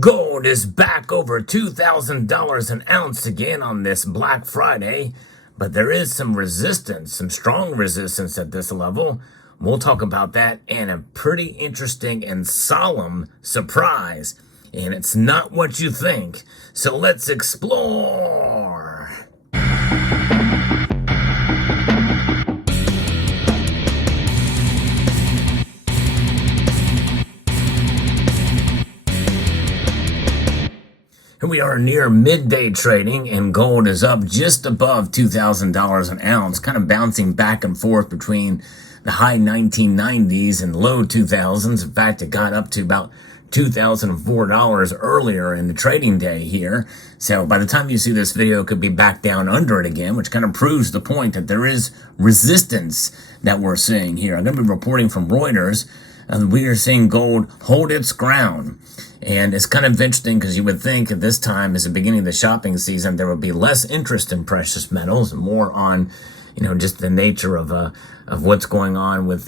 Gold is back over $2,000 an ounce again on this Black Friday, but there is some resistance, some strong resistance at this level. We'll talk about that and a pretty interesting and solemn surprise. And it's not what you think. So let's explore. We are near midday trading and gold is up just above $2,000 an ounce, kind of bouncing back and forth between the high 1990s and low 2000s. In fact, it got up to about $2,004 earlier in the trading day here. So by the time you see this video, it could be back down under it again, which kind of proves the point that there is resistance that we're seeing here. I'm going to be reporting from Reuters. We are seeing gold hold its ground. And it's kind of interesting because you would think at this time, as the beginning of the shopping season, there would be less interest in precious metals and more on, just the nature of what's going on with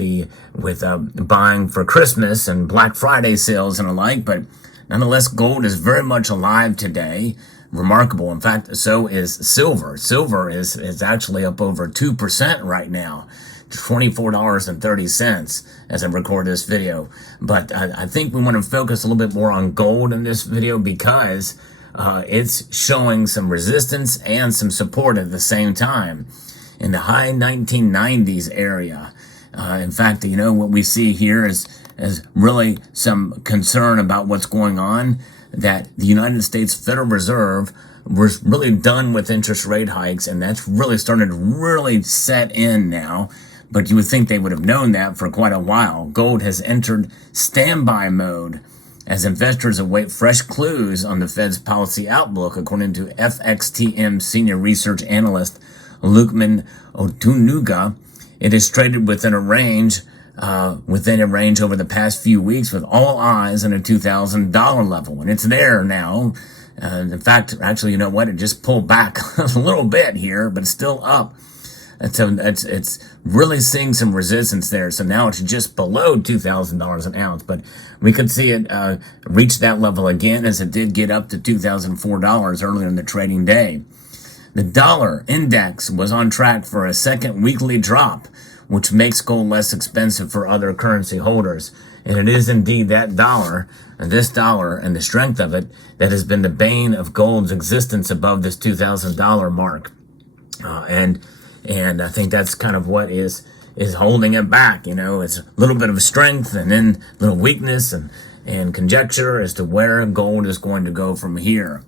buying for Christmas and Black Friday sales and the like. But nonetheless, gold is very much alive today. Remarkable. In fact, so is silver. Silver is actually up over 2% right now. $24.30 as I record this video. But I think we want to focus a little bit more on gold in this video because it's showing some resistance and some support at the same time in the high 1990s area. In fact, what we see here is really some concern about what's going on, that the United States Federal Reserve was really done with interest rate hikes, and that's really started to really set in now. But you would think they would have known that for quite a while. Gold has entered standby mode as investors await fresh clues on the Fed's policy outlook, according to FXTM senior research analyst Lukman Otunuga. It is traded within a range over the past few weeks, with all eyes on a $2,000 level, and it's there now. In fact, actually, you know what? It just pulled back a little bit here, but it's still up. So it's really seeing some resistance there. So now it's just below $2,000 an ounce, but we could see it reach that level again, as it did get up to $2,004 earlier in the trading day. The dollar index was on track for a second weekly drop, which makes gold less expensive for other currency holders. And it is indeed that dollar, and this dollar and the strength of it, that has been the bane of gold's existence above this $2,000 mark. And I think that's kind of what is holding it back. It's a little bit of strength and then a little weakness and conjecture as to where gold is going to go from here.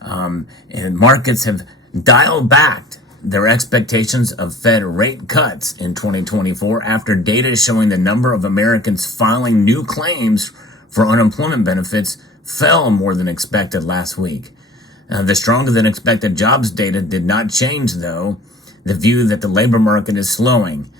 And markets have dialed back their expectations of Fed rate cuts in 2024 after data showing the number of Americans filing new claims for unemployment benefits fell more than expected last week. The stronger than expected jobs data did not change, though, the view that the labor market is slowing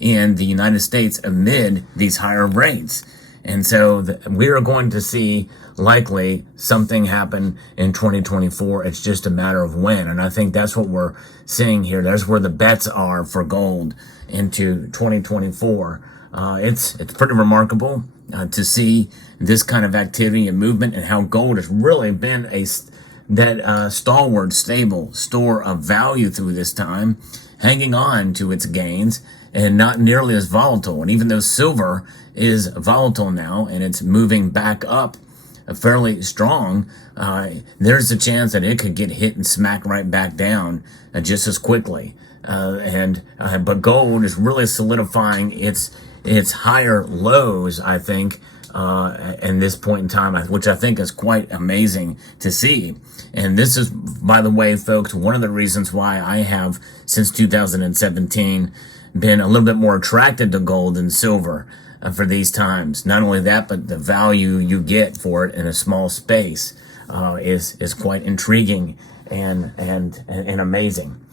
in the United States amid these higher rates. And so we are going to see likely something happen in 2024. It's just a matter of when. And I think that's what we're seeing here. That's where the bets are for gold into 2024. It's pretty remarkable to see this kind of activity and movement, and how gold has really been that stalwart, stable store of value through this time, hanging on to its gains and not nearly as volatile. And even though silver is volatile now and it's moving back up fairly strong, there's a chance that it could get hit and smack right back down just as quickly. But gold is really solidifying its higher lows, I think, in this point in time, which I think is quite amazing to see. And this is, by the way, folks, one of the reasons why I have, since 2017, been a little bit more attracted to gold than silver for these times. Not only that, but the value you get for it in a small space is quite intriguing and amazing.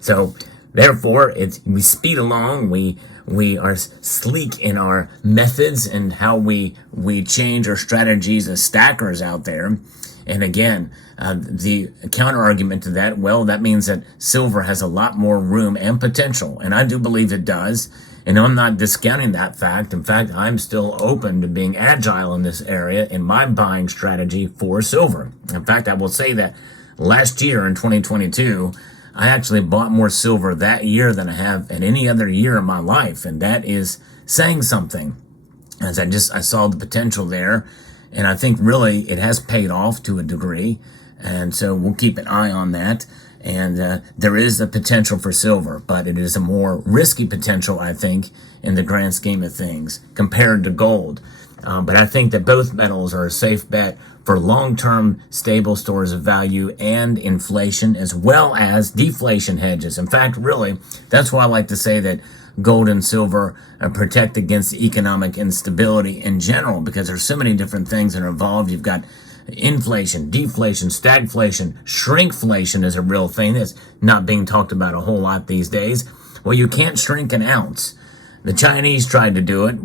So therefore, we speed along. We are sleek in our methods and how we change our strategies as stackers out there. And again, the counter argument to that, well, that means that silver has a lot more room and potential, and I do believe it does. And I'm not discounting that fact. In fact, I'm still open to being agile in this area in my buying strategy for silver. In fact, I will say that last year in 2022, I actually bought more silver that year than I have in any other year in my life. And that is saying something, as I saw the potential there. And I think really it has paid off to a degree. And so we'll keep an eye on that. And there is a potential for silver, but it is a more risky potential, I think, in the grand scheme of things compared to gold. But I think that both metals are a safe bet for long-term stable stores of value and inflation, as well as deflation hedges. In fact, really, that's why I like to say that gold and silver protect against economic instability in general, because there's so many different things that are involved. You've got inflation, deflation, stagflation, shrinkflation is a real thing that's not being talked about a whole lot these days. Well, you can't shrink an ounce. The Chinese tried to do it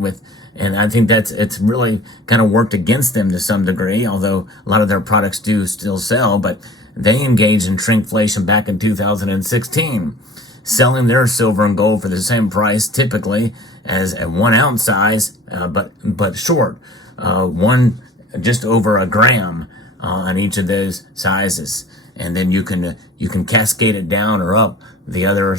and I think it's really kind of worked against them to some degree, although a lot of their products do still sell, but they engaged in shrinkflation back in 2016, selling their silver and gold for the same price typically as a 1 ounce size, but short, just over a gram on each of those sizes, and then you can cascade it down or up the other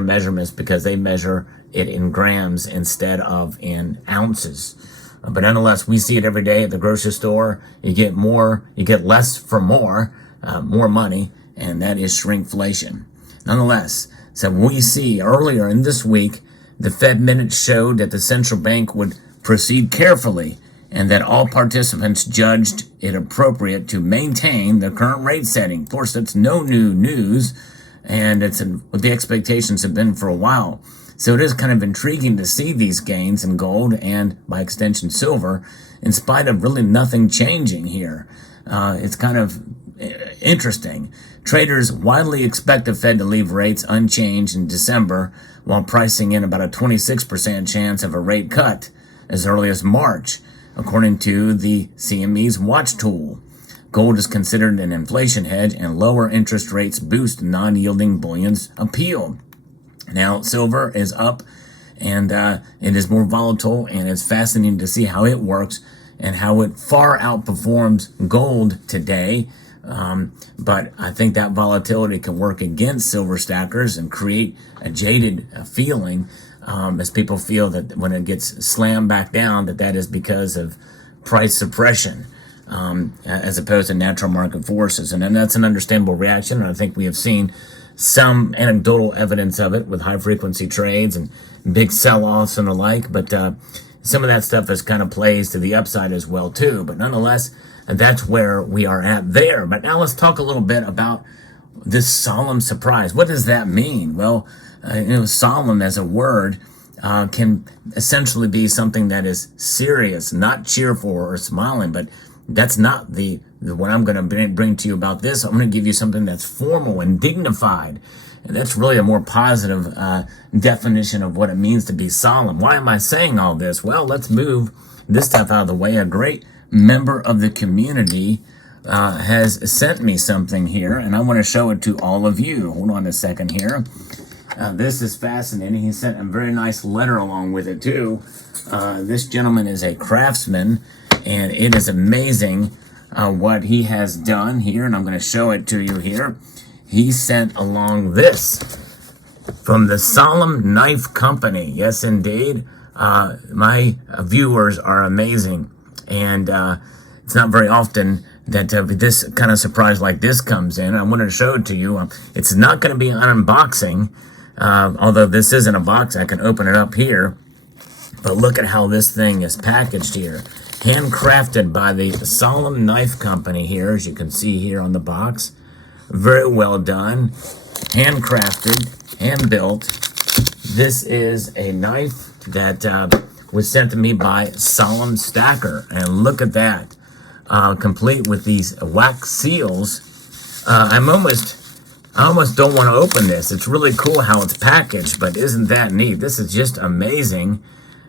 measurements, because they measure it in grams instead of in ounces. But nonetheless, we see it every day at the grocery store. You get less for more money, and that is shrinkflation. Nonetheless, so we see earlier in this week, the Fed minutes showed that the central bank would proceed carefully, and that all participants judged it appropriate to maintain the current rate setting. Of course, that's no new news, and it's what the expectations have been for a while. So it is kind of intriguing to see these gains in gold and, by extension, silver, in spite of really nothing changing here. It's kind of interesting. Traders widely expect the Fed to leave rates unchanged in December, while pricing in about a 26% chance of a rate cut as early as March, according to the CME's watch tool. Gold is considered an inflation hedge, and lower interest rates boost non-yielding bullion's appeal. Now, silver is up, and it is more volatile, and it's fascinating to see how it works and how it far outperforms gold today. But I think that volatility can work against silver stackers and create a jaded feeling, as people feel that when it gets slammed back down, that is because of price suppression, as opposed to natural market forces. And that's an understandable reaction, and I think we have seen some anecdotal evidence of it with high-frequency trades and big sell-offs and the like, but some of that stuff is kind of plays to the upside as well, too. But nonetheless, that's where we are at there. But now let's talk a little bit about this solemn surprise. What does that mean? Well, solemn as a word can essentially be something that is serious, not cheerful or smiling, but that's not the what I'm going to bring to you about this. I'm going to give you something that's formal and dignified. And that's really a more positive definition of what it means to be solemn. Why am I saying all this? Well, let's move this stuff out of the way. A great member of the community has sent me something here, and I want to show it to all of you. Hold on a second here. This is fascinating. He sent a very nice letter along with it, too. This gentleman is a craftsman, and it is amazing what he has done here, and I'm going to show it to you here. He sent along this from the Solemn Knife Company. Yes, indeed. My viewers are amazing, and it's not very often that this kind of surprise like this comes in. I wanted to show it to you. It's not going to be an unboxing, although this isn't a box. I can open it up here, but look at how this thing is packaged here. Handcrafted by the Solemn Knife Company here, as you can see here on the box. Very well done. Handcrafted, hand-built. This is a knife that was sent to me by Solemn Stacker. And look at that. Complete with these wax seals. I almost don't want to open this. It's really cool how it's packaged, but isn't that neat? This is just amazing.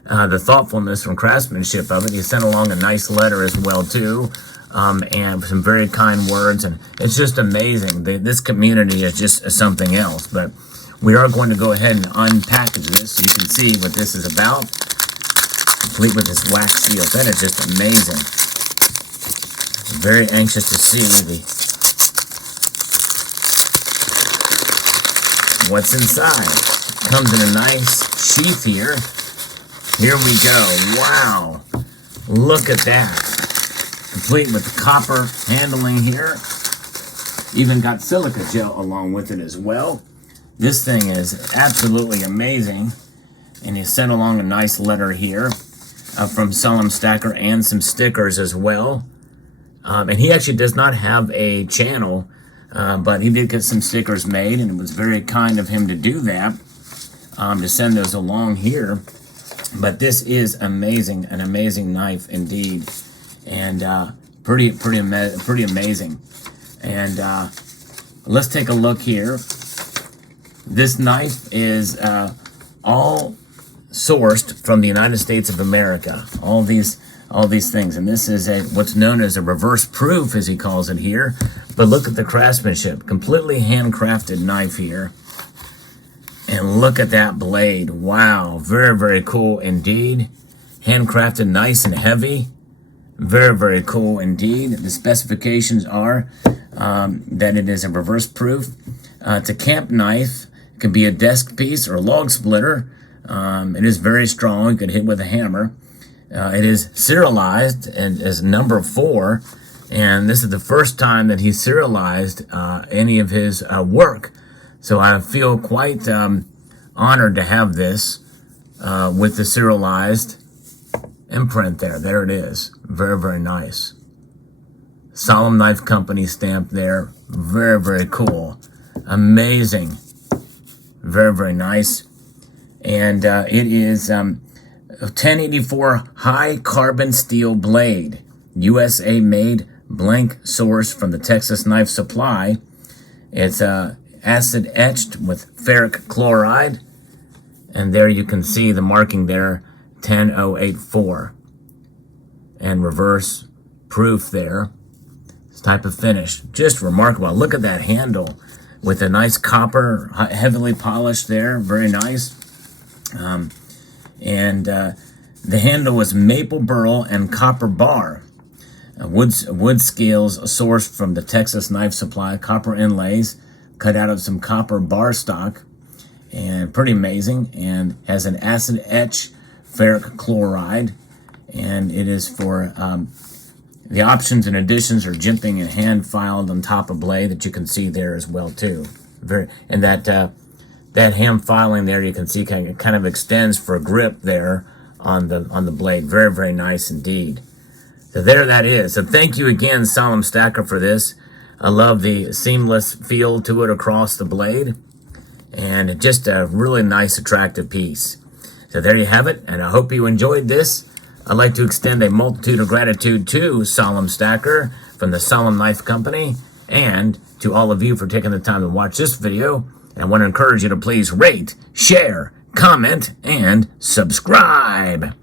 The thoughtfulness and craftsmanship of it. He sent along a nice letter as well, too, and some very kind words, and it's just amazing. This community is just something else. But we are going to go ahead and unpackage this so you can see what this is about, complete with this wax seal. That is just amazing. I'm very anxious to see what's inside. Comes in a nice sheath here. Here we go. Wow. Look at that. Complete with copper handling here. Even got silica gel along with it as well. This thing is absolutely amazing. And he sent along a nice letter here from Solemn Stacker and some stickers as well. And he actually does not have a channel, but he did get some stickers made, and it was very kind of him to do that, to send those along here. But this is amazing, an amazing knife indeed, and pretty amazing. And let's take a look here. This knife is all sourced from the United States of America. All these things, and this is what's known as a reverse proof, as he calls it here. But look at the craftsmanship, completely handcrafted knife here. And look at that blade. Wow, very cool indeed. Handcrafted, nice and heavy. Very cool indeed. The specifications are that it is a reverse proof. It's a camp knife. It can be a desk piece or a log splitter. It is very strong. You can hit with a hammer. It is serialized and as number 4. And this is the first time that he serialized any of his work. So I feel quite honored to have this with the serialized imprint there. There it is. Very nice. Solemn Knife Company stamp there. Very cool. Amazing. Very nice. And it is 1084 high carbon steel blade. USA made, blank source from the Texas Knife Supply. It's acid etched with ferric chloride, and there you can see the marking there, 10084, and reverse proof there. This type of finish, just remarkable. Look at that handle with a nice copper, heavily polished there, very nice. The handle was maple burl and copper bar. Wood scales sourced from the Texas Knife Supply, copper inlays cut out of some copper bar stock, and pretty amazing, and has an acid etch ferric chloride, and it is for the options and additions are jimping and hand filed on top of blade that you can see there as well too. And that hand filing there you can see kind of extends for a grip there on the blade. Very nice indeed. So there that is. So thank you again, Solemn Stacker, for this. I love the seamless feel to it across the blade, and just a really nice, attractive piece. So there you have it, and I hope you enjoyed this. I'd like to extend a multitude of gratitude to Solemn Stacker from the Solemn Knife Company, and to all of you for taking the time to watch this video. And I want to encourage you to please rate, share, comment, and subscribe.